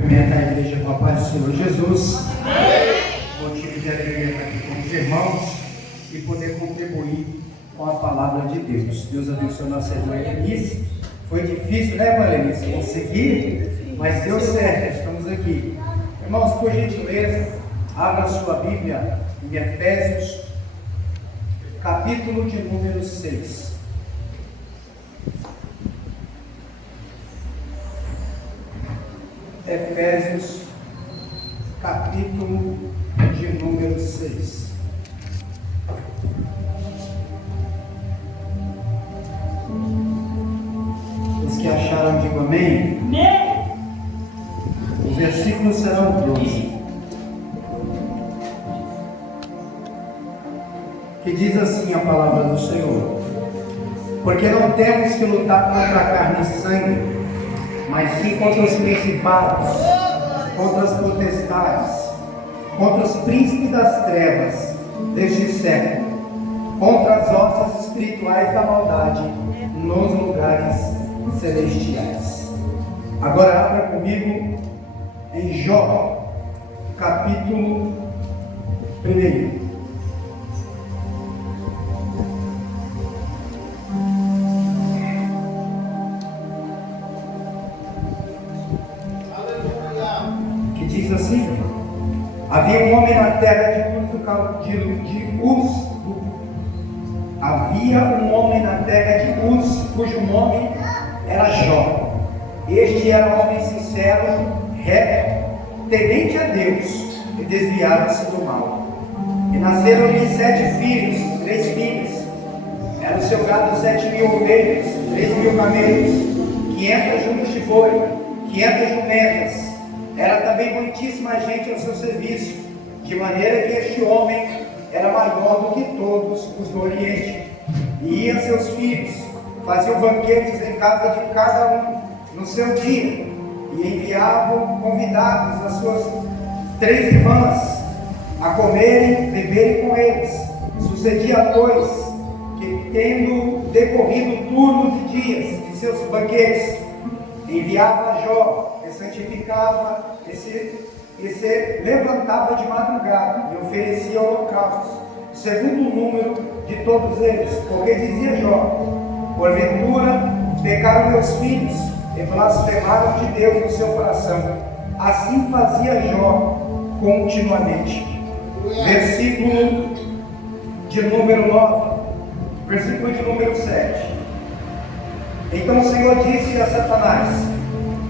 Cumprimento a igreja com a paz do Senhor Jesus. Motivo de alegria estar aqui com os irmãos e poder contribuir com a palavra de Deus. Deus abençoe nossa irmã Lenice. Foi difícil, né, irmã Lenice? Conseguir, mas deu certo, estamos aqui. Irmãos, por gentileza, abra a sua Bíblia em Efésios, capítulo de número 6. Efésios, capítulo de número 6. Os que acharam, digam amém. Os versículos serão 12. Que diz assim a palavra do Senhor: porque não temos que lutar contra a carne e sangue, mas sim contra os principados, contra as potestades, contra os príncipes das trevas deste século, contra as hostes espirituais da maldade nos lugares celestiais. Agora abra comigo em Jó, capítulo 1. Assim, havia um homem na terra de Uz, cujo nome era Jó. Este era um homem sincero, reto, temente a Deus e desviava-se do mal. E nasceram-lhe 7 filhos, 3 filhas. Era o seu gado 7.000 ovelhas, 3.000 camelos, 500 jumentos de boi, 500 jumentas. Era também muitíssima gente ao seu serviço, de maneira que este homem era maior do que todos os do Oriente. E ia seus filhos, faziam banquetes em casa de cada um no seu dia, e enviavam convidados às suas 3 irmãs a comerem, beberem com eles. Sucedia, pois, que tendo decorrido o turno de dias de seus banquetes, enviava a Jó, santificava e se levantava de madrugada e oferecia holocaustos, segundo o número de todos eles, porque dizia Jó: porventura pecaram meus filhos e blasfemaram de Deus no seu coração. Assim fazia Jó continuamente. Versículo de número 9, versículo de número 7. Então o Senhor disse a Satanás: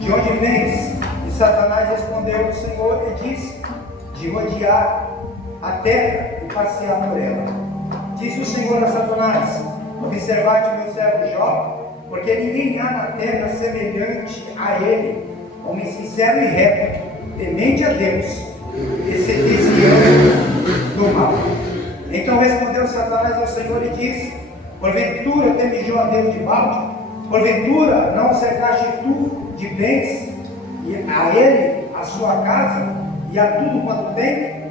de onde vens? E Satanás respondeu ao Senhor e disse: de rodear a terra e passear por ela. Disse o Senhor a Satanás: observai-te meu servo Jó, porque ninguém há na terra semelhante a ele, homem sincero e reto, temente a Deus, e se desviando do mal. Então respondeu Satanás ao Senhor e disse: porventura teme Jó a Deus de balde? Porventura não cercaste tu de bens, e a ele, a sua casa, e a tudo quanto tem?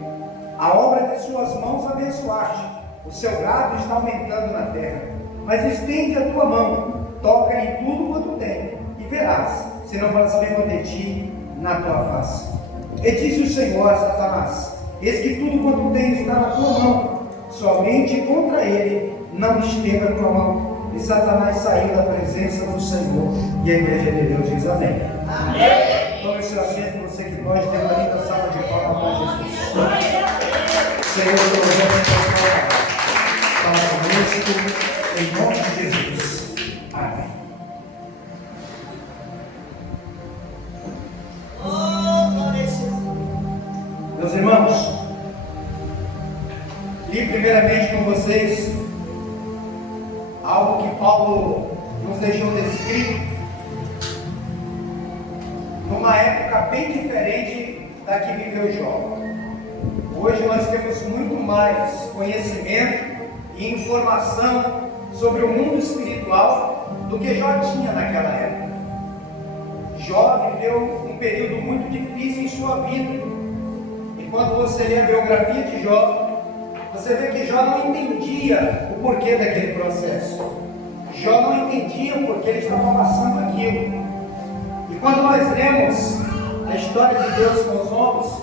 A obra de suas mãos abençoaste, o seu gado está aumentando na terra. Mas estende a tua mão, toca em tudo quanto tem, e verás, se não blasfemam de ti na tua face. E disse o Senhor a Satanás: eis que tudo quanto tem está na tua mão, somente contra ele não estenda a tua mão. E Satanás saiu da presença do Senhor. E a igreja de Deus diz amém. Amém. Tome o seu assento, você que pode, ter uma linda salva de palmas para Jesus. Senhor, eu louvamos a tua palavra. Fala conosco, em nome de Jesus. Amém. Meus irmãos, li primeiramente com vocês algo que Paulo nos deixou descrito numa época bem diferente da que viveu Jó. Hoje nós temos muito mais conhecimento e informação sobre o mundo espiritual do que Jó tinha naquela época. Jó viveu um período muito difícil em sua vida. E quando você lê a biografia de Jó, você vê que Jó não entendia o porquê daquele processo. Jó não entendia o porquê ele estava passando aquilo. E quando nós lemos a história história de Deus com os homens,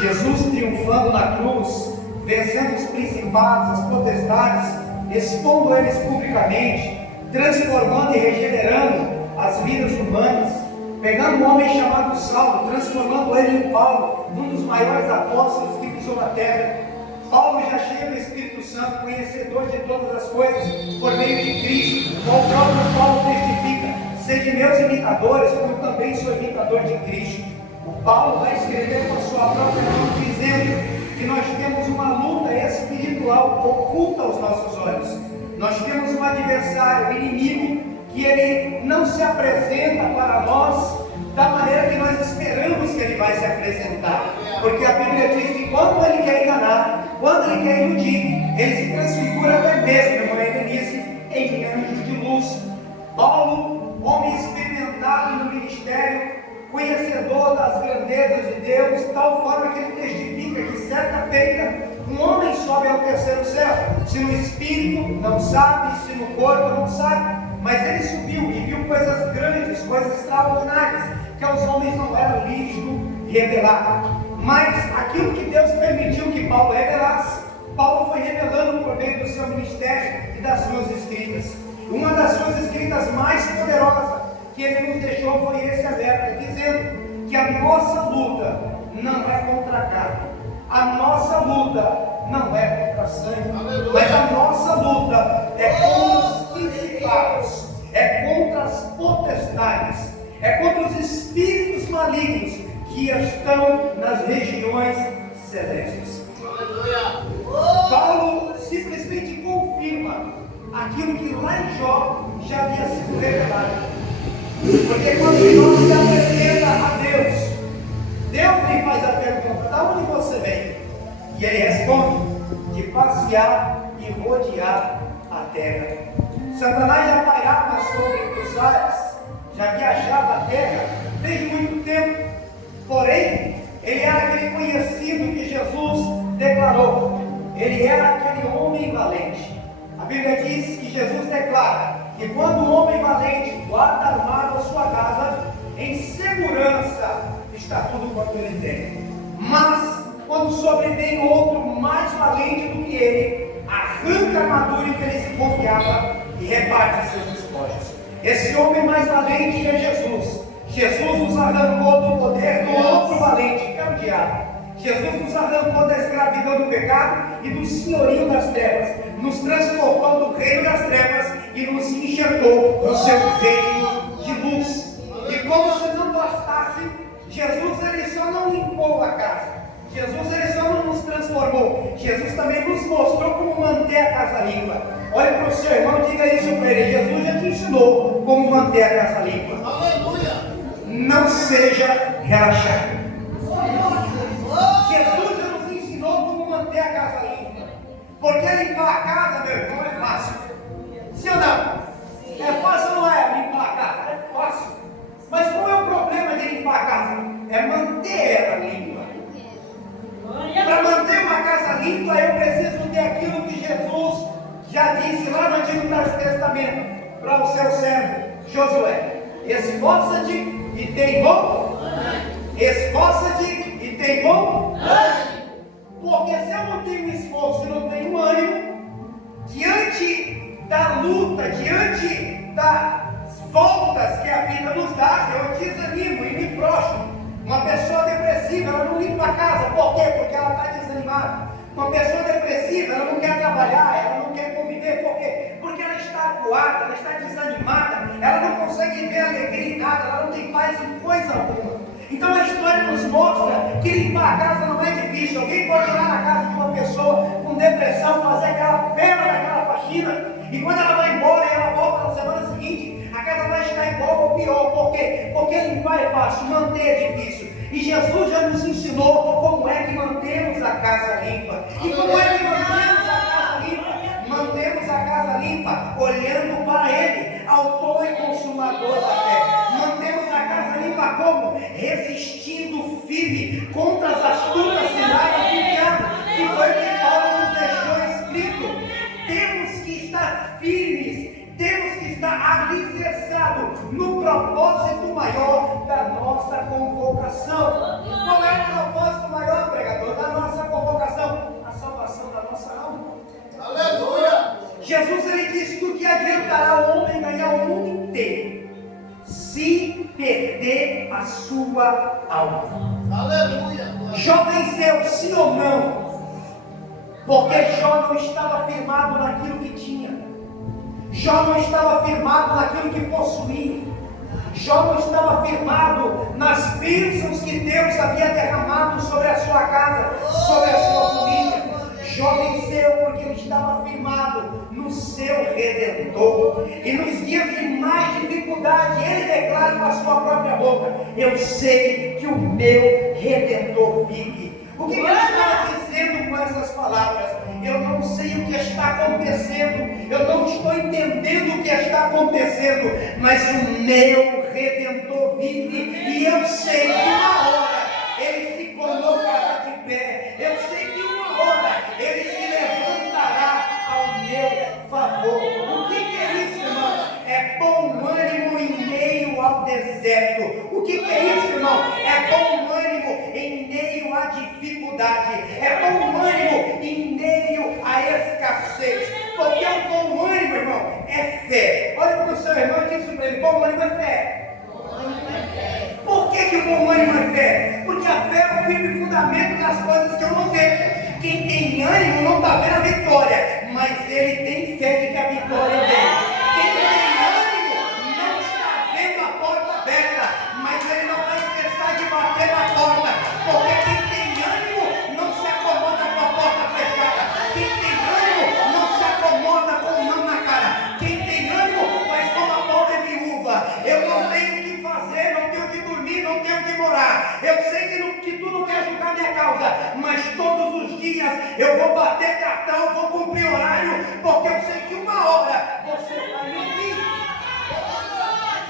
Jesus triunfando na cruz, vencendo os principados, as potestades, expondo eles publicamente, transformando e regenerando as vidas humanas, pegando um homem chamado Saulo, transformando ele em Paulo, um dos maiores apóstolos que pisou na terra. Paulo já cheio do Espírito Santo, conhecedor de todas as coisas, por meio de Cristo, o próprio Paulo testifica: sede meus imitadores, como também sou imitador de Cristo. O Paulo vai escrever com a sua própria mão, dizendo que nós temos uma luta espiritual oculta aos nossos olhos. Nós temos um adversário, um inimigo, que ele não se apresenta para nós da maneira que nós esperamos que ele vai se apresentar. Porque a Bíblia diz que quando ele quer enganar, quando ele quer iludir, ele se transfigura até mesmo, irmã Helenice, em anjo de luz. Paulo, homem experimentado no ministério, conhecedor das grandezas de Deus, de tal forma que ele testifica que certa feita um homem sobe ao terceiro céu, se no espírito não sabe, se no corpo não sabe, mas ele subiu e viu coisas grandes, coisas extraordinárias, que aos homens não era lícito revelar. Mas aquilo que Deus permitiu que Paulo revelasse, Paulo foi revelando por meio do seu ministério e das suas escritas. Uma das suas escritas mais poderosas que ele nos deixou foi esse alerta, dizendo que a nossa luta não é contra a carne, a nossa luta não é contra a sangue, mas a nossa luta é contra os principados, é contra as potestades, é contra os espíritos malignos que estão nas regiões celestes. Paulo simplesmente confirma aquilo que lá em Jó já havia sido revelado. Porque quando Jó se apresenta a Deus, Deus lhe faz a pergunta: de onde você vem? E ele responde: de passear e rodear a terra. Satanás já pairava sobre os ares, já viajava a terra desde muito tempo. Porém, ele era aquele conhecido que Jesus declarou. Ele era aquele homem valente. A Bíblia diz que Jesus declara que quando o homem valente guarda armado a sua casa, em segurança está tudo quanto ele tem. Mas, quando sobrevém outro mais valente do que ele, arranca a armadura em que ele se confiava e reparte seus despojos. Esse homem mais valente é Jesus. Jesus nos arrancou do poder do outro valente, que é o diabo. Jesus nos arrancou da escravidão do pecado e do senhorio das trevas, nos transportou do reino das trevas e nos enxertou no seu reino de luz. E como se não bastasse, Jesus ele só não limpou a casa, Jesus ele só não nos transformou, Jesus também nos mostrou como manter a casa limpa. Olhe para o seu irmão e diga isso para ele: Jesus já te ensinou como manter a casa limpa. Aleluia! Não seja relaxado. Jesus já nos ensinou como manter a casa limpa. Porque limpar a casa, meu irmão, é fácil. Sim ou não? É fácil ou não é limpar a casa? É fácil. Mas qual é o problema de limpar a casa? É manter ela limpa. Para manter uma casa limpa, eu preciso ter aquilo que Jesus já disse lá no Antigo Testamento para o seu servo Josué: esforça-te e tem bom ânimo. Esforça-te e tem bom ânimo. Porque se eu não tenho esforço e não tenho ânimo, diante da luta, diante das voltas que a vida nos dá, eu desanimo e me prostro. Uma pessoa depressiva, ela não limpa a casa. Por quê? Porque ela está desanimada. Uma pessoa depressiva, ela não quer trabalhar, ela não quer conviver. Por quê? Porque ela está acuada, ela está desanimada, ela não consegue ver alegria em nada, ela não tem paz em coisa alguma. Então a história nos mostra que limpar a casa não é difícil. Alguém pode ir lá na casa de uma pessoa com depressão, fazer aquela pena daquela faxina, e quando ela vai embora e ela volta na semana seguinte, a casa vai estar igual ou pior. Por quê? Porque limpar é fácil, manter é difícil. E Jesus já nos ensinou como é que mantemos a casa limpa. E como é que mantemos a casa limpa? Mantemos a casa limpa olhando para Ele, autor e consumador da fé. Mantemos a casa limpa como? Resistindo firme contra as astutas ciladas do diabo. Que foi o que Paulo nos deixou escrito. Temos que estar firmes, temos que estar alicerçados no propósito maior da nossa convocação. sua alma. Aleluia. Jó venceu, sim ou não? Porque Jó não estava firmado naquilo que tinha. Jó não estava firmado naquilo que possuía. Jó não estava firmado nas bênçãos que Deus havia derramado sobre a sua casa, sobre a sua família. Jó venceu porque ele estava firmado no seu Redentor. E nos dias de mais dificuldade, ele declara com a sua própria boca: eu sei que o meu Redentor vive. O que ele está dizendo com essas palavras? Eu não sei o que está acontecendo, eu não estou entendendo o que está acontecendo, mas o meu Redentor vive, e eu sei que uma hora ele se colocará de pé, eu sei que uma hora ele se levantará ao meu favor. O que é isso, irmão? É bom ânimo em meio ao deserto. O que é isso, irmão? É bom ânimo em meio à dificuldade, é bom ânimo em meio à escassez, porque o bom ânimo, irmão, é fé. Olha para o seu irmão e diz para ele: bom ânimo é fé. Por que o bom ânimo é fé? Porque a fé é o firme fundamento das coisas que eu não vejo. Quem tem ânimo não está vendo a vitória, mas ele tem fé de que a vitória vem. Quem tem ânimo não está vendo a porta aberta, mas ele não vai cessar de bater na porta, porque quem tem ânimo não se acomoda com a porta fechada. Quem tem ânimo não se acomoda com o não na cara. Quem tem ânimo faz como a pobre viúva: eu não tenho o que fazer, não tenho o que dormir, não tenho o que morar. Eu sei que tu não quer julgar minha causa, mas todos os dias eu vou bater cartão, vou cumprir horário, porque eu sei que uma hora você vai me ouvir.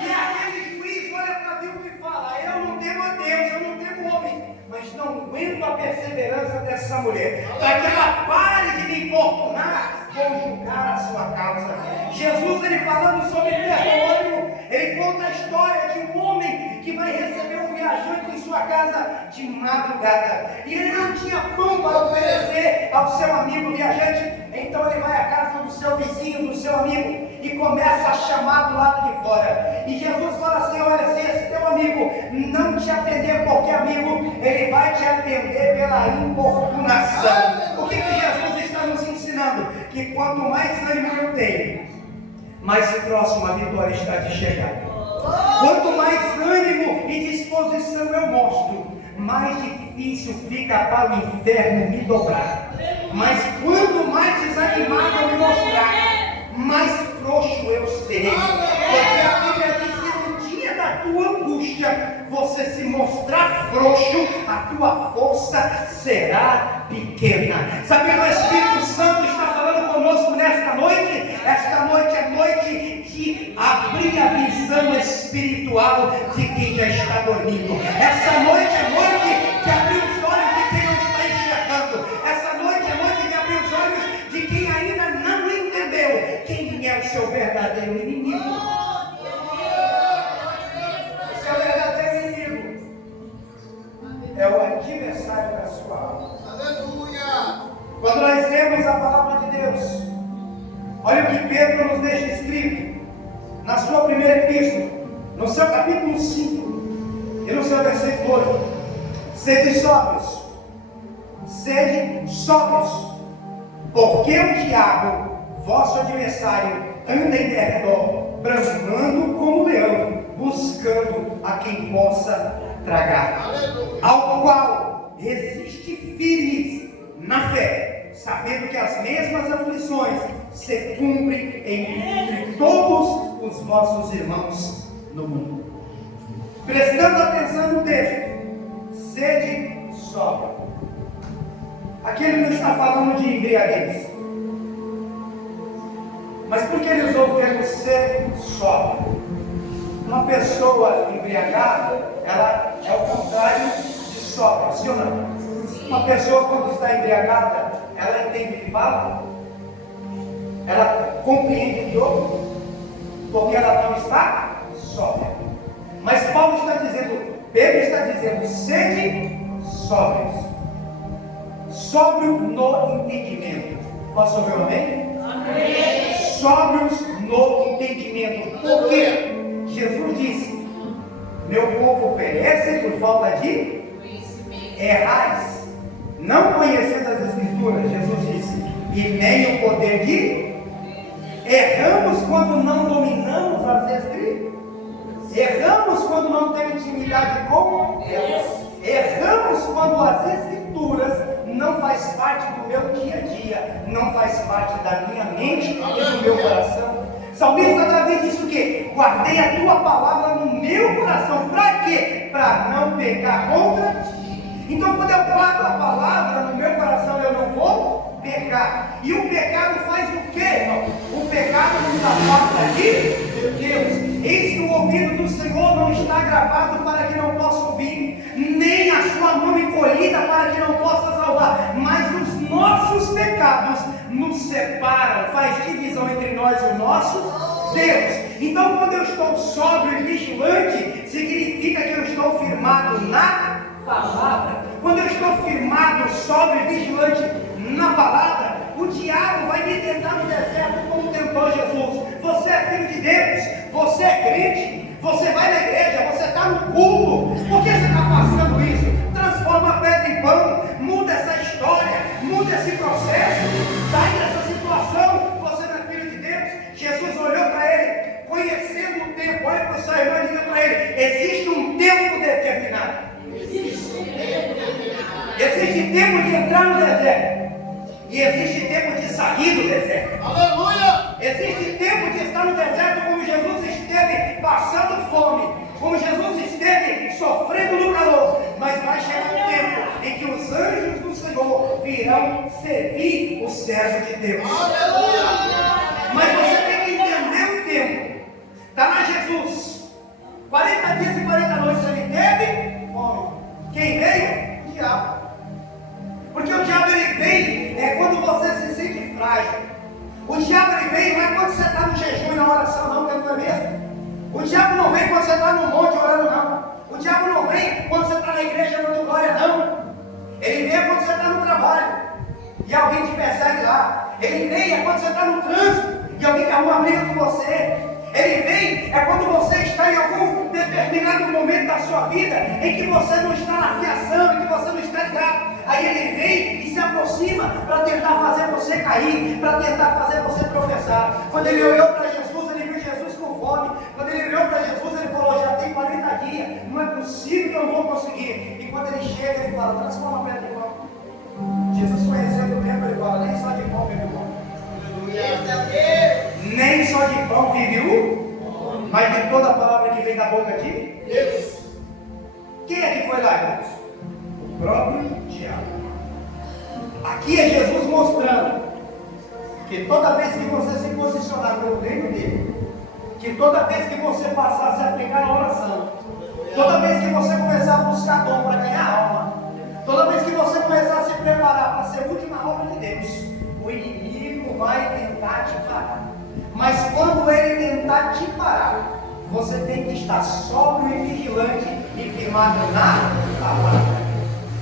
E aquele juiz olha para a viúva e fala: eu não temo a Deus, eu não temo homem, mas não aguento a perseverança dessa mulher. Para que ela pare de me importunar, vou julgar a sua causa. Jesus, ele falando sobre terror, ele conta a história de um homem que vai receber um viajante em sua casa de madrugada, e ele não tinha pão para oferecer ao seu amigo viajante. Então ele vai à casa do seu vizinho, do seu amigo, e começa a chamar do lado de fora. E Jesus fala assim: olha, se esse teu amigo não te atender, porque amigo, ele vai te atender pela importunação. O que Jesus está nos ensinando? Que quanto mais ânimo eu tenho, mais próximo a vitória está de chegar. Quanto mais ânimo e disposição eu mostro, mais difícil fica para o inferno me dobrar. Mas quanto mais desanimado eu me mostrar, mais frouxo eu serei. Porque a Bíblia diz que no dia da tua angústia, você se mostrar frouxo, a tua força será pequena. Sabe que o Espírito Santo está falando conosco nesta noite? Esta noite é noite de abrir a visão espiritual de quem já está dormindo. Essa noite é noite de abrir os olhos de quem não está enxergando. Essa noite é noite de abrir os olhos de quem ainda não entendeu quem é o seu verdadeiro inimigo. O seu verdadeiro inimigo é o adversário da sua alma. Aleluia. Quando nós lemos a palavra de Deus, olha o que Pedro nos deixa escrito na sua primeira epístola, no seu capítulo 5 e no seu versículo 8: sede sóbrios, porque o diabo, vosso adversário, anda em derredor, bramando como leão, buscando a quem possa tragar. Ao qual resiste firmes na fé, sabendo que as mesmas aflições se cumprem entre todos os vossos irmãos no mundo. Prestando atenção no texto, sede sóbrio. Aqui ele não está falando de embriaguez, mas por que ele usou o termo ser sóbrio? Uma pessoa embriagada, ela é o contrário de sóbria, sim ou não? Uma pessoa, quando está embriagada, ela entende o que fala, ela compreende o que ouve, porque ela não está sóbria. Mas Paulo está dizendo, Pedro está dizendo: sede sóbrios. Sóbrio no entendimento. Posso ouvir um amém? Amém. Sóbrios no entendimento. Por quê? Jesus disse: Meu povo perece por falta de errais, não conhecendo as Escrituras, Jesus disse, e nem o poder de erramos quando não dominamos as Escrituras. Erramos quando não temos intimidade com Deus. Erramos quando as Escrituras não faz parte do meu dia a dia, não faz parte da minha mente e do meu coração. Salmista Davi disse o quê? Guardei a tua palavra no meu coração. Para quê? Para não pecar contra ti. Então, quando eu guardo a palavra no meu coração, eu não vou pecar. E o pecado faz o quê, irmão? O pecado nos afasta de Deus. Eis que o ouvido do Senhor não está gravado para que não possa ouvir, nem a sua mão encolhida para que não possa salvar. Mas os nossos pecados nos separam, faz divisão entre nós e o nosso Deus. Então, quando eu estou sóbrio e vigilante, significa que eu estou firmado na palavra. Quando eu estou firmado, sóbrio e vigilante na palavra, o diabo vai me tentar no deserto como tentou Jesus. Você é filho de Deus, você é crente, você vai na igreja, você está no culto. Por que você está passando isso? Transforma a pedra em pão, muda essa história, muda esse processo, sai dessa situação. Você não é filho de Deus. Jesus olhou para ele, conhecendo o tempo. Olha para o seu irmão e diga para ele: existe um tempo determinado. Existe tempo de entrar no deserto. E existe tempo de sair do deserto. Aleluia! Existe tempo de estar no deserto, como Jesus esteve passando fome, como Jesus esteve sofrendo no calor. Mas vai chegar um tempo em que os anjos do Senhor virão servir o servo de Deus. Aleluia! Mas você tem que entender o tempo. Está lá Jesus, 40 dias e 40 noites ele teve fome. Quem veio? O diabo. Porque o diabo ele vem quando você se sente frágil. O diabo ele vem não é quando você está no jejum e na oração, não, não é mesmo? O diabo não vem quando você está no monte orando, não. O diabo não vem quando você está na igreja dando glória, não. Ele vem quando você está no trabalho e alguém te persegue lá. Ele vem quando você está no trânsito e alguém quer arrumar briga com você. Ele vem quando você está em algum determinado momento da sua vida em que você não está na fiação, em que você não está ligado. Aí ele vem e se aproxima para tentar fazer você cair, para tentar fazer você tropeçar. Quando ele olhou para Jesus, ele viu Jesus com fome. Quando ele olhou para Jesus, ele falou: já tem 40 dias, não é possível que eu não vou conseguir. E quando ele chega, ele fala: transforma a pedra em pão. Jesus conhecendo o tempo, ele fala: nem só de pão vive o homem. Nem só de pão vive o, mas de toda a palavra que vem da boca de Deus. Quem é que foi lá, irmãos? O próprio diabo. Aqui é Jesus mostrando que toda vez que você se posicionar pelo reino dele, que toda vez que você passar a se aplicar na oração, toda vez que você começar a buscar dom para ganhar alma, toda vez que você começar a se preparar para ser útil na obra de Deus, o inimigo vai tentar te parar. Mas quando ele tentar te parar, você tem que estar sóbrio e vigilante e firmado na palavra,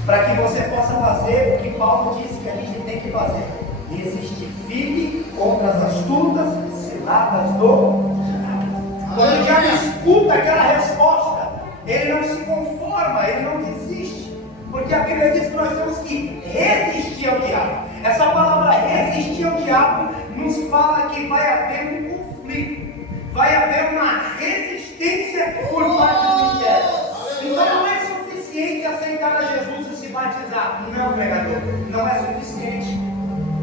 para que você possa fazer o que Paulo disse que a gente tem que fazer: resistir firme contra as astutas ciladas do diabo. Quando o diabo escuta aquela resposta, ele não se conforma, ele não desiste, porque a Bíblia diz que nós temos que resistir ao diabo. Essa palavra resistir ao diabo nos fala que vai haver um conflito, vai haver uma resistência por parte do inferno. Então não é suficiente aceitar a Jesus e se batizar. Não, pregador, não é suficiente.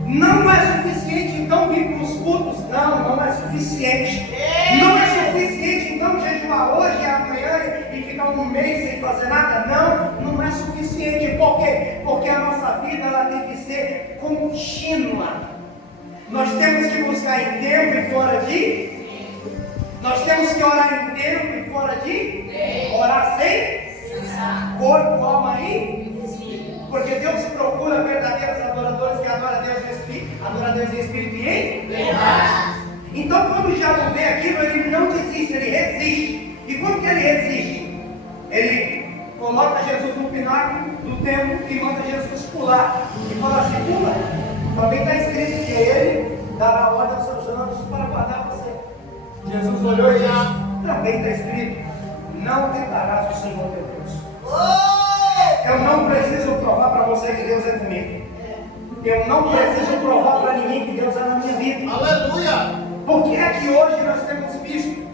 Não é suficiente então vir para os cultos. Não é suficiente. Não é suficiente então jejuar hoje e amanhã e ficar um mês sem fazer nada. Não é suficiente. Por quê? Porque a nossa vida ela tem que ser contínua. Nós temos que buscar em tempo e fora de. Nós temos que orar em tempo e fora de. Orar sem corpo, alma e espírito. Porque Deus procura verdadeiros adoradores que adoram a Deus em espírito, adoradores em espírito e em verdade. Então quando o diabo vê aquilo, ele não desiste, ele resiste. E como que ele resiste? Ele coloca Jesus no pináculo do templo e manda Jesus pular. E fala assim: pula. Também está escrito que ele dará ordem aos seus anjos para guardar você. Jesus olhou e disse: também está escrito: não tentarás o Senhor teu Deus. Eu não preciso provar para você que Deus é comigo. Eu não preciso provar para ninguém que Deus é na minha vida. Aleluia! Por que é que hoje nós temos visto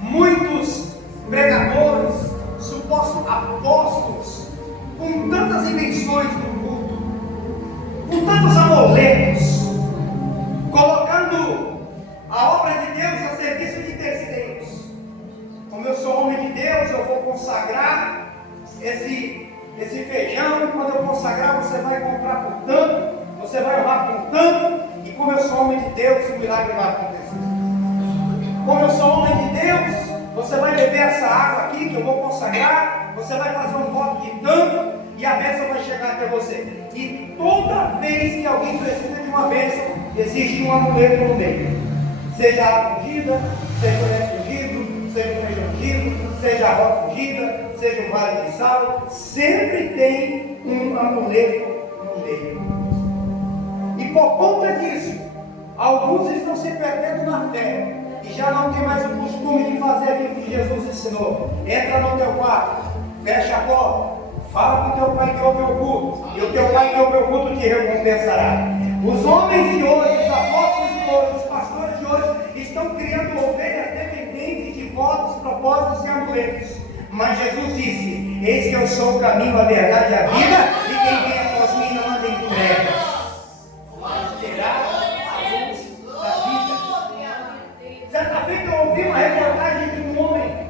muitos pregadores, supostos apóstolos, com tantas invenções no culto, com tantos amuletos, colocando a obra de Deus a serviço de terceiros? Como eu sou homem de Deus, eu vou consagrar esse feijão, e quando eu consagrar, você vai comprar por tanto, você vai honrar por tanto, e como eu sou homem de Deus, o milagre vai acontecer. Como eu sou homem de Deus, você vai beber essa água aqui que eu vou consagrar, você vai fazer um voto de tanto, e a bênção vai chegar até você. E toda vez que alguém precisa de uma bênção, existe um amuleto no meio. Seja a água ungida, seja o leite ungido, seja o feijão ungido, seja a rosa ungida, seja o vale de sal, sempre tem um amuleto no meio. E por conta disso, alguns estão se perdendo na fé e já não tem mais o costume de fazer aquilo que Jesus ensinou. Entra no teu quarto, fecha a porta, fala com teu pai que ouve o culto, e o teu pai que ouve o culto te recompensará. Os homens de hoje, os apóstolos de hoje, os pastores de hoje estão criando ovelhas dependentes de votos, propósitos e amuletos. Mas Jesus disse: eis que eu sou o caminho, a verdade e a vida, e quem vem após mim não anda em trevas, mas terá a luz da vida. Certa feita eu ouvi uma reportagem de um homem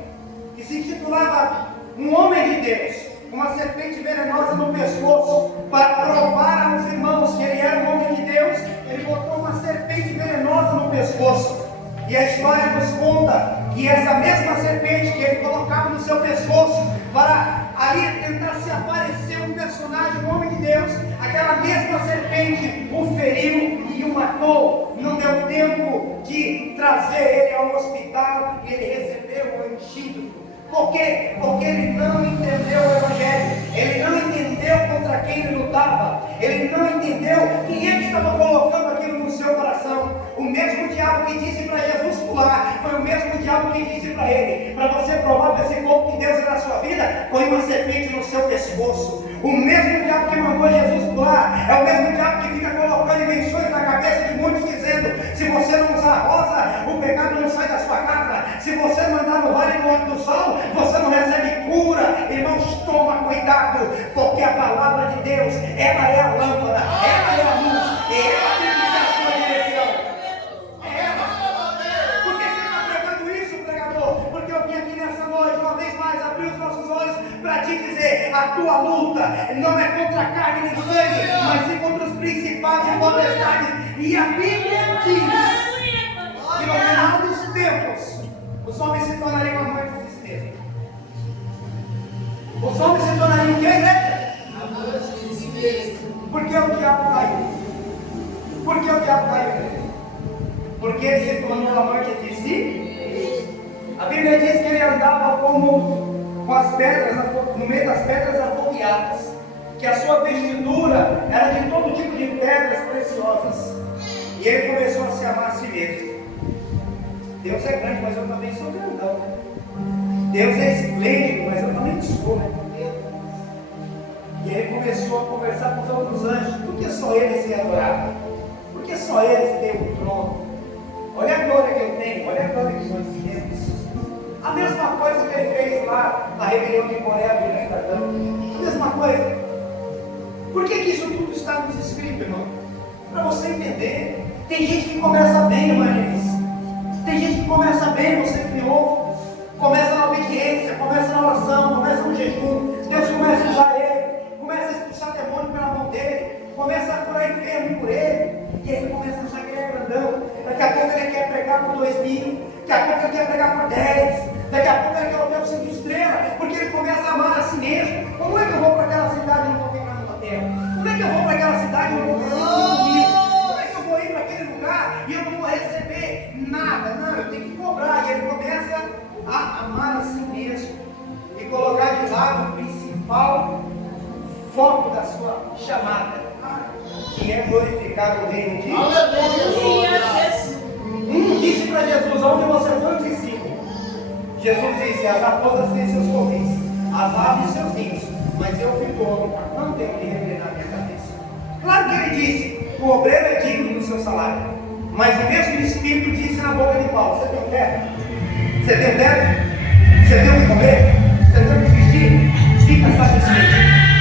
que se titulava Um Homem de Deus, com uma serpente venenosa no pescoço, para provar aos irmãos que ele era um homem de Deus. Ele botou uma serpente venenosa no pescoço. E a história nos conta que essa mesma serpente que ele colocava no seu pescoço, para ali tentar se aparecer um personagem, um homem de Deus, aquela mesma serpente o feriu e o matou. Não deu tempo de trazer ele ao hospital e ele recebeu o antídoto. Por quê? Porque ele não entendeu o Evangelho, ele não entendeu contra quem ele lutava, ele não entendeu quem ele estava colocando aquilo no seu coração. O mesmo diabo que disse para Jesus pular, foi o mesmo diabo que disse para ele: para você provar para esse povo que Deus é na sua vida, põe uma serpente no seu pescoço. O mesmo diabo que mandou Jesus pular, é o mesmo diabo que fica colocando invenções na cabeça de muitos, dizendo: se você não usar rosa, o pecado não sai da sua casa. Se você não andar no vale do Alto do Sol, você não recebe cura. Irmãos, toma cuidado, porque a palavra de Deus, ela é a lâmpada, ela é a luz, e ela tem que ser a sua direção. É ela. Por que você está pregando isso, pregador? Porque eu vim aqui nessa noite, uma vez mais, abrir os nossos olhos para te dizer: a tua luta não é contra a carne nem sangue, mas sim contra os principais e potestades. E a Bíblia diz que no final dos tempos os homens se tornariam amantes de si mesmos. Os homens se tornariam o quê, igreja? Amantes de si mesmos. Por que o diabo caiu? Por que o diabo caiu, igreja? Porque ele se tornou amante de si. A Bíblia diz que ele andava como com as pedras, no meio das pedras afogueadas, que a sua vestidura era de todo tipo de pedras preciosas. E ele começou a se amar a si mesmo. Deus é grande, mas eu também sou grandão. Deus é esplêndido, mas eu também sou. E ele começou a conversar com os outros anjos. Por que só eles se adoravam? Por que só eles têm o trono? Olha a glória que eu tenho, olha a glória que nós temos. A mesma coisa que ele fez lá na rebelião de Coré, durante a Adão. A mesma coisa. Por que isso tudo está nos escritos, irmão? Para você entender. Tem gente que começa bem, evangelista. Tem gente que começa bem, você que me ouve, começa na obediência, começa na oração, começa no jejum. Deus começa a usar ele, começa a expulsar demônio pela mão dele, começa a curar enfermo por ele, e aí ele começa a achar que ele é grandão. Daqui a pouco ele quer pregar por 2.000, daqui a pouco ele quer pregar por 10, daqui a pouco ele quer o hotel 5 estrelas, porque ele começa a amar a si mesmo. Como é que eu vou para aquela cidade e não vou ficar no hotel? Como é que eu vou para aquela cidade e não vou ficar no Como é que eu vou ir para aquele lugar e eu não vou receber nada? Não, eu tenho que cobrar. E ele começa a amar a si mesmo e colocar de lado o principal foco da sua chamada, que é glorificar o reino de Deus. Disse para Jesus: onde você foi, eu te sigo. Jesus disse: as raposas têm seus covis, as aves seus ninhos, mas eu, filho do homem, não tenho de reclinar minha cabeça. Claro que ele disse: o obreiro é digno do seu salário. Mas o mesmo Espírito disse na boca de Paulo: você tem teto? Você tem teto? Você tem o que comer? Você tem o que vestir? Fica satisfeito.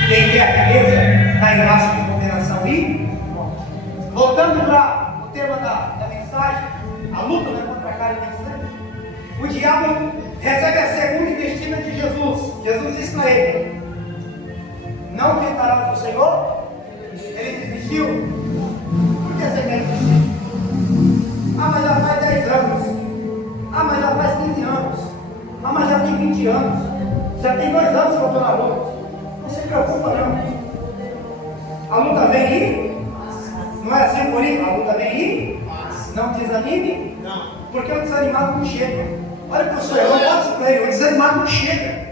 Quem quer a cabeça está em laço de condenação e morte. Voltando para o tema da mensagem, a luta contra a carne e sangue. O diabo recebe a segunda investimenta de Jesus. Jesus disse para ele: não tentarás o Senhor? Ele desistiu. Por que você quer desistir? Ah, mas já faz 10 anos. Ah, mas já faz 15 anos. Ah, mas já tem 20 anos. Já tem 2 anos que eu estou na luta. Não se preocupa não. A luta vem aí. Não é assim por aí? A luta vem aí. Não desanime. Porque o desanimado não chega. Olha para o seu irmão, mostra para ele. O desanimado não chega.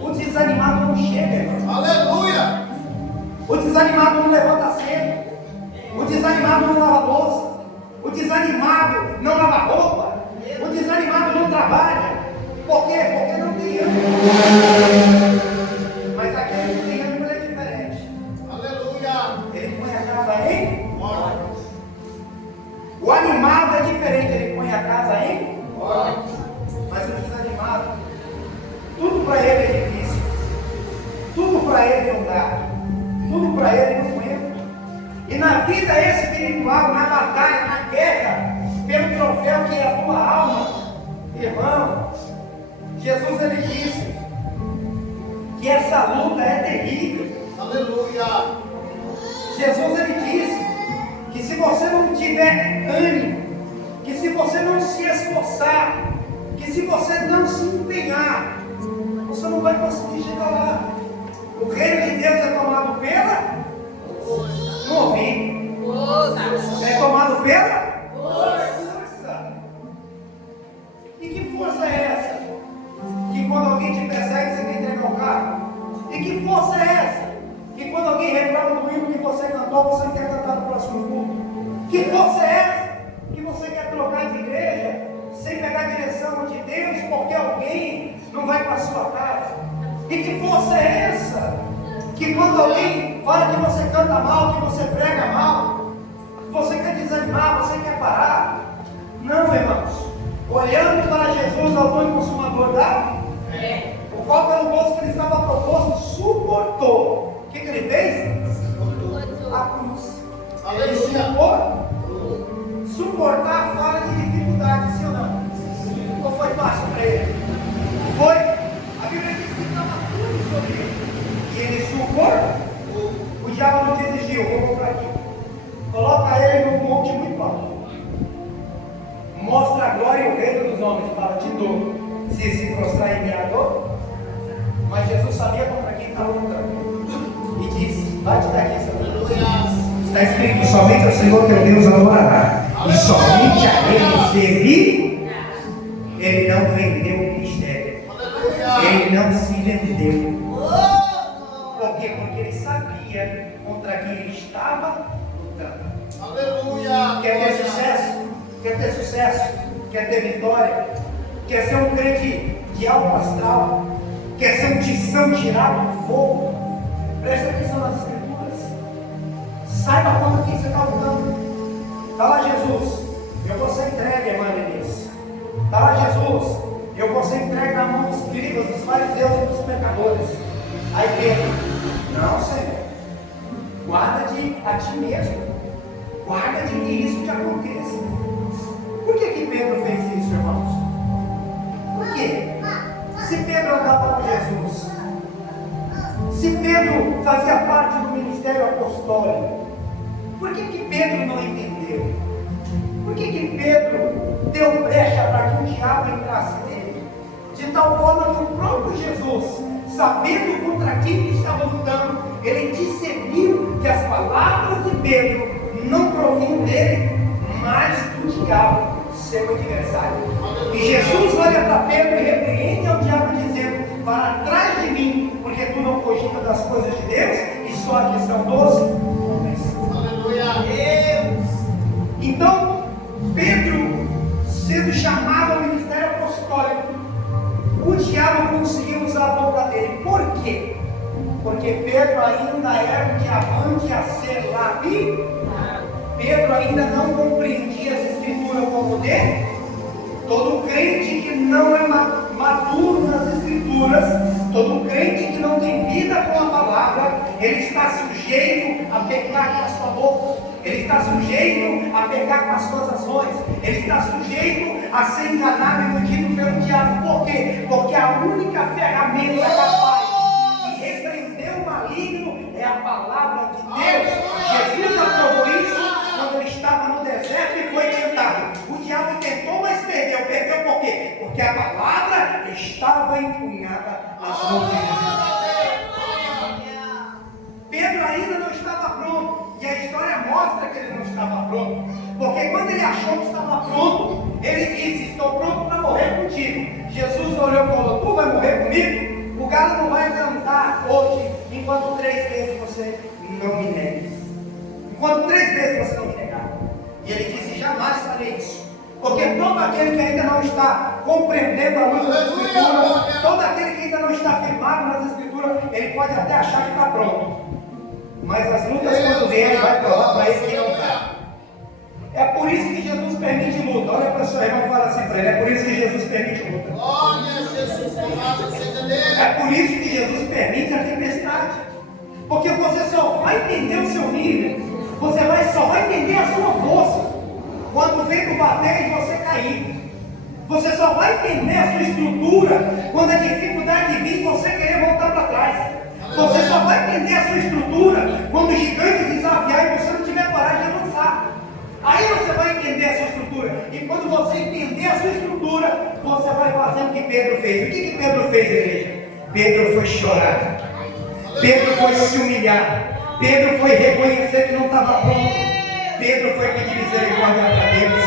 O desanimado não chega, irmão. Aleluia! O desanimado não levanta cedo. O desanimado não lava louça. O desanimado não lava roupa. O desanimado não trabalha. Por quê? Porque não tem ânimo. Mas aquele que tem ânimo é diferente. Aleluia! Ele põe a casa em ordem. O animado é diferente. Ele põe a casa em ordem. Mas o desanimado, tudo para ele é difícil. Tudo para ele não dá. Tudo para ele não aguenta. E na vida espiritual, na batalha, na guerra, pelo troféu que é a tua alma, irmão, Jesus ele disse que essa luta é terrível. Aleluia! Jesus ele disse que se você não tiver ânimo, que se você não se esforçar, que se você não se empenhar, você não vai conseguir chegar lá. O reino de Deus é tomado pela? Não ouvi. É tomado pela? Força. E que força é essa? Que quando alguém te persegue, você quer entregar o carro? E que força é essa? Que quando alguém reclama do hino que você cantou, você quer cantar no próximo culto? Que força é essa? Que você quer trocar de igreja sem pegar a direção de Deus porque alguém não vai para a sua casa? E que força é essa? Que quando alguém fala que você canta mal, que você prega mal, você quer desanimar, você quer parar? Não, irmãos. Olhando para Jesus, autor e consumador da fé, o qual pelo gosto que ele estava proposto, suportou. O que ele fez? A cruz. Ele suportou. Suportar a fala de dificuldade, sim ou não? Ou foi fácil para ele? Foi. A Bíblia diz que estava tudo sobre ele. E ele suportou. O diabo não desistiu. Vou comprar aqui. Coloca ele num monte muito alto. Mostra a glória e o reino dos homens. Fala, te dou. Se prostrar em minha dor. Mas Jesus sabia contra quem estava lutando. E disse: bate daqui, Satanás. Está escrito: somente ao Senhor teu Deus adorará. E somente a ele servir. Ele não vendeu o ministério. Ele não se vendeu. Por quê? Porque ele sabia contra quem ele estava lutando. Aleluia! Quer ter sucesso? Quer ter sucesso? Quer ter vitória? Quer ser um crente de alto astral? Quer ser um tição tirado do fogo? Presta atenção nas escrituras. Saiba contra quem você está lutando. Está lá Jesus, eu vou ser entregue, irmã Denise. Está lá Jesus, eu vou ser entregue na mão dos escribas, dos fariseus e dos pecadores. Aí Pedro: não, Senhor, guarda-te a ti mesmo, guarda de que isso te aconteça. Por que Pedro fez isso, irmãos? Por quê? Se Pedro andava com Jesus, se Pedro fazia parte do ministério apostólico, por que Pedro não entendeu? Por que Pedro deu brecha para que o diabo entrasse nele? De tal forma que o próprio Jesus, sabendo contra quem ele estava lutando, ele discerniu que as palavras de Pedro não provinham dele, mas do diabo, seu adversário. E Jesus olha para Pedro e repreende ao diabo, dizendo: para trás de mim, porque tu não cogita das coisas de Deus, e só aqui são 12 homens. Aleluia! Deus! Então, Pedro, sendo chamado ao ministério Porque Pedro ainda era o diamante a ser lapidado. Pedro ainda não compreendia as Escrituras como dele. Todo crente que não é maduro nas Escrituras, todo crente que não tem vida com a palavra, ele está sujeito a pecar com a sua boca, ele está sujeito a pecar com as suas ações, ele está sujeito a ser enganado e iludido pelo diabo. Por quê? Porque a única ferramenta capaz de repreender o maligno é a palavra de Deus. Jesus aprovou isso quando ele estava no deserto e foi tentado. O diabo tentou, mas perdeu. Perdeu por quê? Porque a palavra estava empunhada nas mãos de Jesus. Pedro ainda não estava pronto. E a história mostra que ele não estava pronto. Porque quando ele achou que estava pronto, ele disse: estou pronto para morrer contigo. Jesus olhou e falou: tu vai morrer comigo? O galo não vai cantar hoje, enquanto 3 vezes você não me negues. Enquanto 3 vezes você não me negar. E ele disse: jamais farei isso. Porque todo aquele que ainda não está compreendendo a luz das Escrituras, todo aquele que ainda não está firmado nas Escrituras, ele pode até achar que está pronto. Mas as lutas, quando vem, ele vai provar para ele que não está. É por isso que Jesus permite luta. Olha para o seu irmão e fala assim para ele: é por isso que Jesus permite luta. É por isso que Jesus permite a tempestade. Porque você só vai entender o seu nível, você só vai entender a sua força quando vem para bater e você cair. Você só vai entender a sua estrutura quando a dificuldade vir e você querer voltar para trás. Você só vai entender a sua estrutura quando o gigante desafiar e você não tiver coragem de avançar. Aí você vai entender a sua estrutura. E quando você entender a sua estrutura, você vai fazer o que Pedro fez. O que Pedro fez, igreja? Pedro foi chorar. Pedro foi se humilhar. Pedro foi reconhecer que não estava pronto. Pedro foi pedir misericórdia para Deus.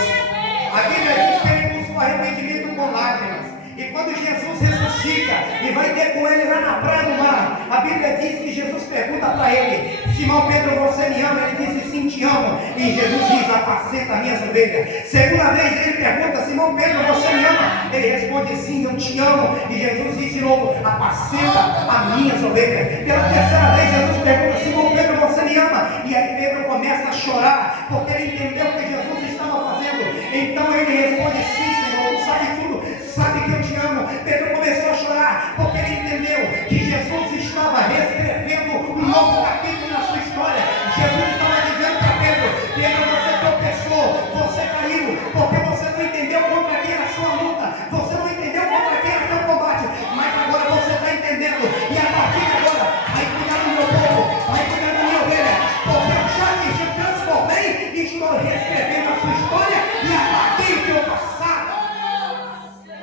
A Bíblia diz que ele buscou arrependimento com lágrimas. E quando Jesus ressuscita e vai ter com ele lá na praia do mar, a Bíblia diz que Jesus pergunta para ele: Simão Pedro, você me ama? Ele disse: sim, te amo. E Jesus diz: apacenta minhas ovelhas. Segunda vez ele pergunta: Simão Pedro, você me ama? Ele responde: sim, eu te amo. E Jesus diz de novo: apacenta as minhas ovelhas. Pela terceira vez Jesus pergunta: Simão Pedro, você me ama? E aí Pedro começa a chorar, porque ele entendeu o que Jesus estava fazendo. Então ele responde: sim, Senhor, tu sabe tudo, sabe que eu te amo. Pedro começou a chorar, porque ele entendeu que Jesus estava reescrevendo um novo capítulo na sua história. Jesus estava dizendo para Pedro: Pedro, você tropeçou, você caiu, porque você não entendeu contra quem era a sua luta, você não entendeu contra quem era o seu combate, mas agora você está entendendo. E a partir de agora, vai cuidar do meu povo, vai cuidar da minha ovelha, porque eu já te transformei e estou reescrevendo a sua história e apaguei o teu passado.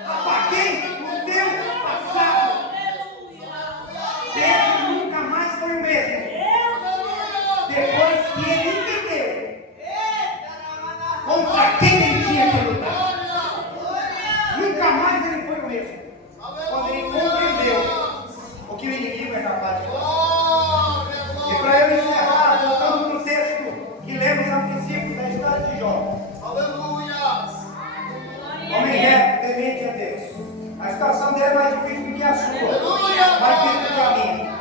Apaguei o teu passado. Pedro nunca mais foi o mesmo. Depois que ele entendeu contra quem ele tinha que lutar, nunca mais ele foi o mesmo. Quando ele compreendeu o que o inimigo é capaz de fazer. E para eu encerrar, voltando para o texto que lemos a princípio da história de Jó. Homem reto, temente a Deus. A situação dele é mais difícil do que a sua, mais difícil do que a minha.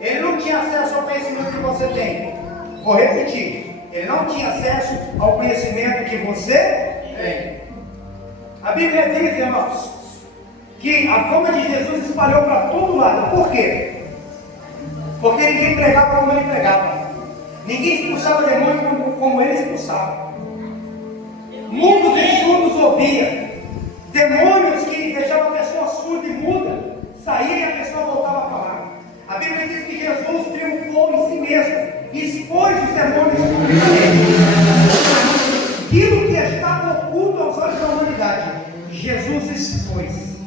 Ele não tinha acesso ao conhecimento que você tem. Vou repetir: ele não tinha acesso ao conhecimento que você tem. A Bíblia diz, irmãos, que a fama de Jesus espalhou para todo lado. Por quê? Porque ninguém pregava como ele pregava. Ninguém expulsava demônio como ele expulsava. Mundos e surdos ouviam. Demônios que deixavam a pessoa surda e muda saíam e a pessoa voltava a falar. A Bíblia diz que Jesus triunfou em si mesmo, expôs os demônios publicamente. Aquilo que estava oculto aos olhos da humanidade, Jesus expôs.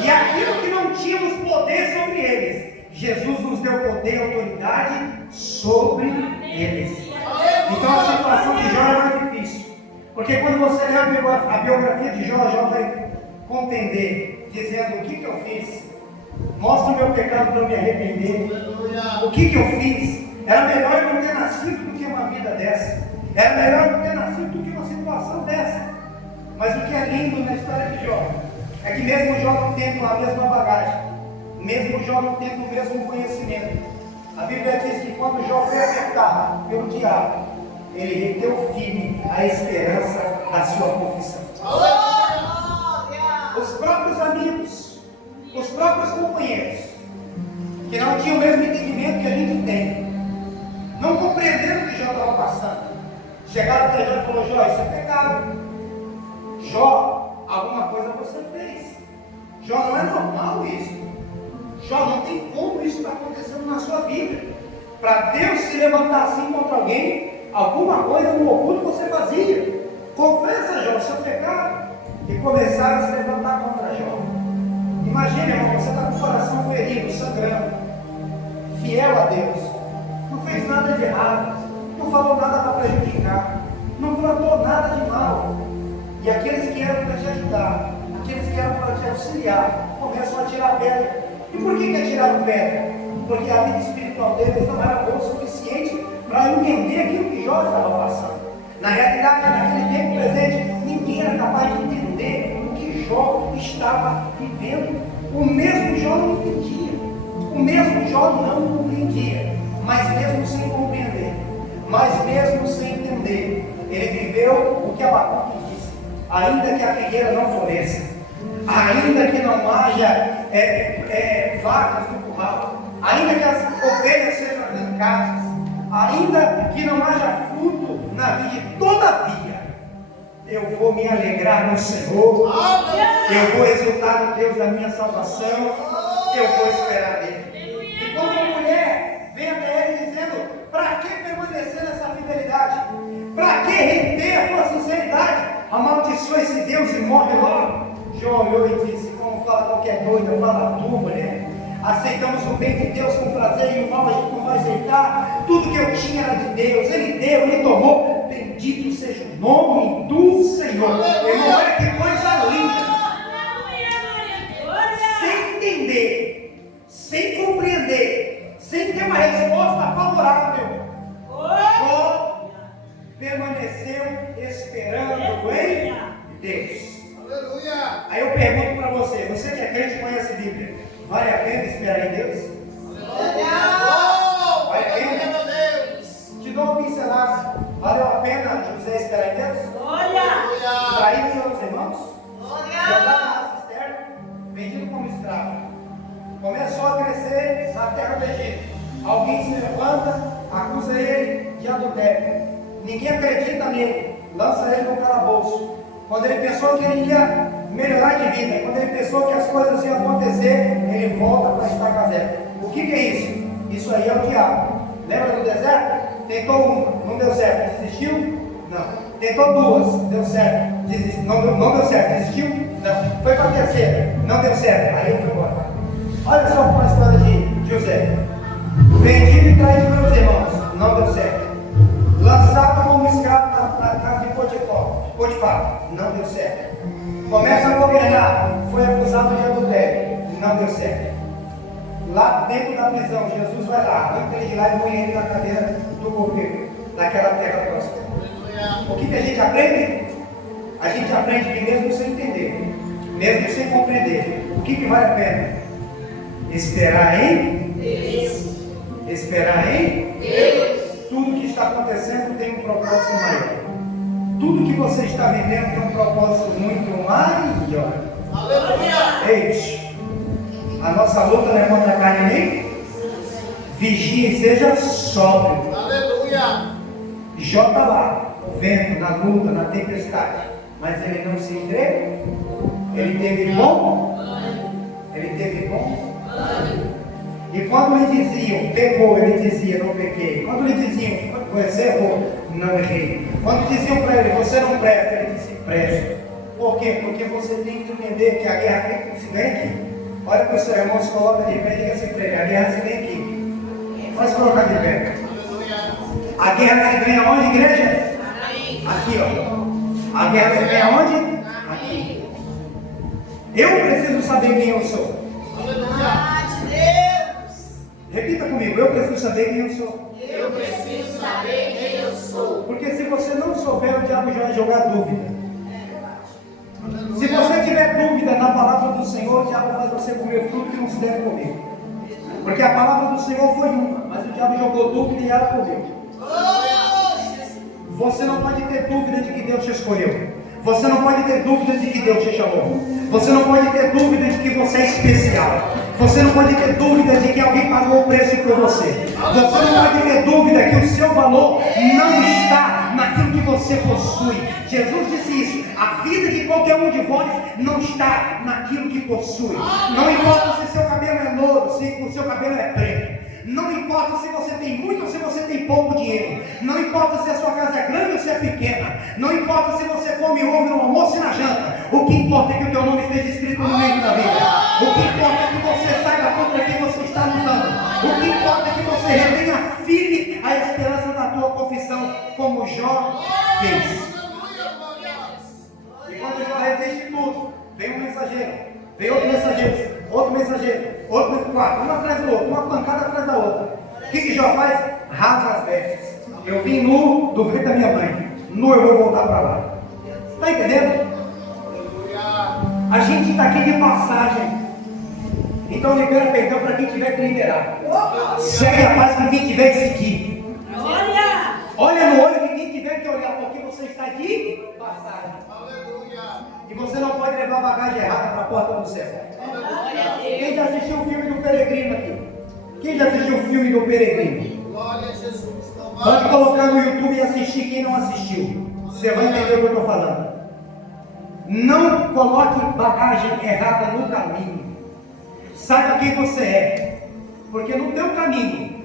E aquilo que não tínhamos poder sobre eles, Jesus nos deu poder e autoridade sobre eles. Então a situação de Jó é mais difícil. Porque quando você lê a biografia de Jó, Jó vai contender, dizendo: o que eu fiz? Mostra o meu pecado para eu me arrepender. O que eu fiz? Era melhor eu não ter nascido do que uma vida dessa. Era melhor eu não ter nascido do que uma situação dessa. Mas o que é lindo na história de Jó é que mesmo Jó não tendo a mesma bagagem, mesmo Jó não tendo o mesmo conhecimento, A Bíblia diz que quando Jó foi apertado pelo diabo, ele reteu firme a esperança da sua confissão. Os próprios amigos, os próprios companheiros, que não tinham o mesmo entendimento que a gente tem, não compreenderam o que Jó estava passando. Chegaram até Jó e falaram: Jó, isso é pecado. Jó, alguma coisa você fez. Jó, não é normal isso. Jó, não tem como isso estar acontecendo na sua vida. Para Deus se levantar assim contra alguém, alguma coisa no oculto você fazia. Confessa, Jó, o seu pecado. E começaram a se levantar contra Jó. Imagina, irmão, você está com o coração ferido, sangrando, fiel a Deus, não fez nada de errado, não falou nada para prejudicar, não plantou nada de mal. E aqueles que eram para te ajudar, aqueles que eram para te auxiliar, começam a tirar pedra. E por que tiraram pedra? Porque a vida espiritual deles não era boa o suficiente para entender aquilo que Jó estava passando. Na realidade, naquele tempo presente, ninguém era capaz de entender o que Jó estava vivendo. O mesmo Jó não entendia, o mesmo Jó não compreendia, mas mesmo sem compreender, mas mesmo sem entender, ele viveu o que Abacuque disse: ainda que a figueira não floresça, ainda que não haja vacas no curral, ainda que as ovelhas sejam arrancadas, ainda que não haja fruto na vide, todavia eu vou me alegrar no Senhor, eu vou exultar no Deus da minha salvação, eu vou esperar nele. E quando a mulher vem até ele dizendo: para que permanecer nessa fidelidade? Para que reter a tua sinceridade? Amaldiçoa esse Deus e morre logo. Jó olhou e disse: como fala qualquer doida, fala tu, mulher. Aceitamos o bem de Deus com prazer e o mal a gente não vai aceitar. Tudo que eu tinha era de Deus, Ele deu, Ele tomou. Bendito seja o nome do Senhor. Irmão, olha que coisa linda. Sem entender, sem compreender, sem ter uma resposta favorável, Jó permaneceu esperando em Deus. Aleluia. Aí eu pergunto para você: você que é crente e conhece a Bíblia, vale a pena esperar em Deus? Vale a pena? Te dou uma pincelada. Valeu a pena José esperar em Deus? Traído pelos irmãos? Jogado na cisterna? Vendido como escravo? Começou a crescer na terra do Egito. Alguém se levanta, acusa ele de adultério. Ninguém acredita nele, lança ele no calabouço. Quando ele pensou que ele ia melhorar de vida, quando ele pensou que as coisas iam acontecer, ele volta para a estaca zero. O que é isso? Isso aí é o diabo. Lembra do deserto? Tentou uma, não deu certo, desistiu? Não. Tentou duas, deu certo, desistiu. Não deu certo, desistiu? Não. Foi para a terceira, não deu certo, aí ele foi embora. Olha só para a história de José. Vendido e traído pelos irmãos, não deu certo. Lançado como escravo na casa de Potifar, não deu certo. Começa a governar, foi acusado de adultério, não deu certo. Lá dentro da prisão, Jesus vai lá, arranca ele de lá e põe ele na cadeira do governo, daquela terra próxima. O que a gente aprende? A gente aprende que mesmo sem entender, mesmo sem compreender, o que vale a pena? Esperar em Deus. Esperar em Deus. Tudo que está acontecendo tem um propósito maior. Tudo que você está vivendo tem um propósito muito maior. Aleluia. Eis, a nossa luta não é contra a carne nem vigia e seja sóbrio. Aleluia. Jó está lá, no vento, na luta, na tempestade, mas ele não se entregou. Ele teve bom. Ele teve bom. E quando lhe diziam, pecou, ele dizia, não pequei. Quando lhe diziam, você errou, não errei. Quando diziam para ele, você não presta, ele disse, presto. Por quê? Porque você tem que entender que a guerra tem que se ganhar aqui. Olha para o seu irmão, se coloca de pé e diga assim para ele, a guerra se ganha aqui. Pode se colocar de pé. A guerra se ganha onde, igreja? Aqui, ó. A guerra se ganha onde? Aqui. Eu preciso saber quem eu sou. Aleluia. Repita comigo, eu preciso saber quem eu sou. Eu preciso saber quem eu sou. Porque se você não souber, o diabo já vai jogar dúvida. Se você tiver dúvida na palavra do Senhor, o diabo faz você comer fruto que não se deve comer. Porque a palavra do Senhor foi uma, mas o diabo jogou dúvida e ela comeu. Você não pode ter dúvida de que Deus te escolheu. Você não pode ter dúvida de que Deus te chamou. Você não pode ter dúvida de que você é especial. Você não pode ter dúvida de que alguém pagou o preço por você. Você não pode ter dúvida que o seu valor não está naquilo que você possui. Jesus disse isso. A vida de qualquer um de vós não está naquilo que possui. Não importa se seu cabelo é louro, se o seu cabelo é preto. Não importa se você tem muito ou se você tem pouco dinheiro. Não importa se a sua casa é grande ou se é pequena. Não importa se você come ovo no almoço e na janta. O que importa é que o teu nome esteja escrito no meio da vida. O que importa é que você saiba contra quem você está lutando. O que importa é que você retenha firme a esperança da tua confissão, como Jó fez. E quando Jó resiste tudo, vem um mensageiro, vem outro mensageiro, outro mensageiro, outro mensageiro, quatro, um atrás do outro, uma pancada atrás da outra. O que Jó faz? Rasga as vestes. Eu vim nu do ventre da minha mãe, nu eu vou voltar para lá. Está entendendo? A gente está aqui de passagem. Então libera perdão para quem tiver que liberar. Segue a paz para quem tiver que seguir. Olha no olho de quem tiver que olhar, porque você está de passagem. E você não pode levar a bagagem errada para a porta do céu. Quem já assistiu o filme do Peregrino aqui? Quem já assistiu o filme do Peregrino? Glória a Jesus. Pode colocar no YouTube e assistir quem não assistiu. Você vai entender o que eu estou falando. Não coloque bagagem errada no caminho. Saiba quem você é. Porque no teu caminho,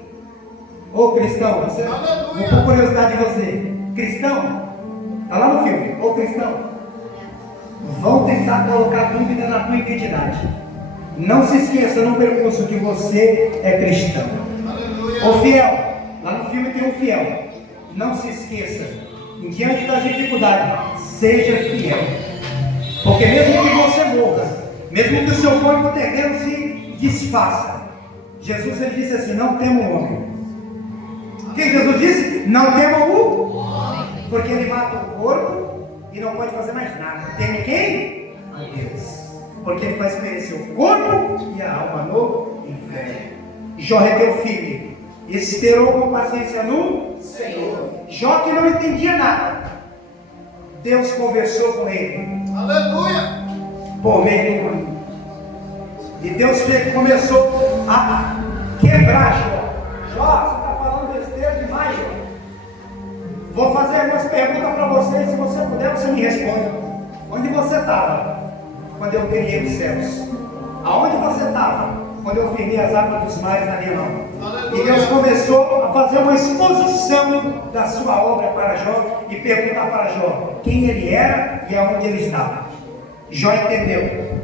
ô cristão, você, vou por curiosidade de você, cristão, está lá no filme, ô cristão, vão tentar colocar dúvida na tua identidade. Não se esqueça no percurso que você é cristão. Ô fiel, lá no filme tem um fiel. Não se esqueça, diante das dificuldades, seja fiel. Porque mesmo que você morra, mesmo que o seu corpo terreno se desfaça, Jesus ele disse assim: não tema o homem. O que Jesus disse? Não tema o homem. Porque ele mata o corpo e não pode fazer mais nada. Teme quem? A Deus. Porque ele faz perecer o corpo e a alma no inferno. Jó reteu firme, esperou com paciência no Senhor. Jó que não entendia nada, Deus conversou com ele. Aleluia! Por meio do caminho. E Deus começou a quebrar Jó. Jó, você está falando besteira demais, Jó. Vou fazer algumas perguntas para você. Se você puder, você me responde. Onde você estava quando eu criei os céus? Aonde você estava quando eu firmei as águas dos mares na minha mão? Aleluia. E Deus começou a fazer uma exposição da sua obra para Jó e perguntar para Jó quem ele era e aonde ele estava. Jó entendeu.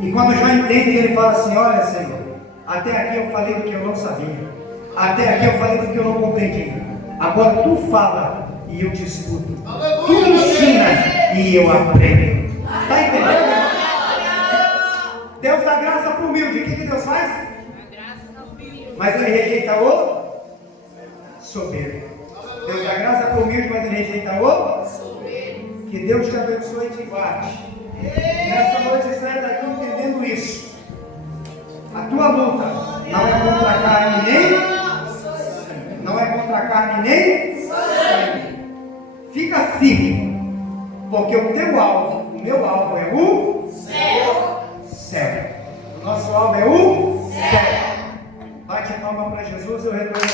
E quando Jó entende, ele fala assim: olha, Senhor, até aqui eu falei do que eu não sabia, até aqui eu falei do que eu não compreendi. Agora tu fala e eu te escuto. Aleluia. Tu me ensina e eu aprendo. Está entendendo? Deus dá graça para o humilde. O que Deus faz? Mas ele rejeita o soberbo. Deus dá graça para o humilde, mas ele rejeita o soberbo. Que Deus te abençoe e te guarde. Nessa noite sai daqui entendendo isso. A tua luta não é contra a carne nem, não é contra a carne nem sangue. Fica firme, porque o teu alvo, o meu alvo é o céu. O nosso alvo é o céu. Bate a palma para Jesus, eu retorno a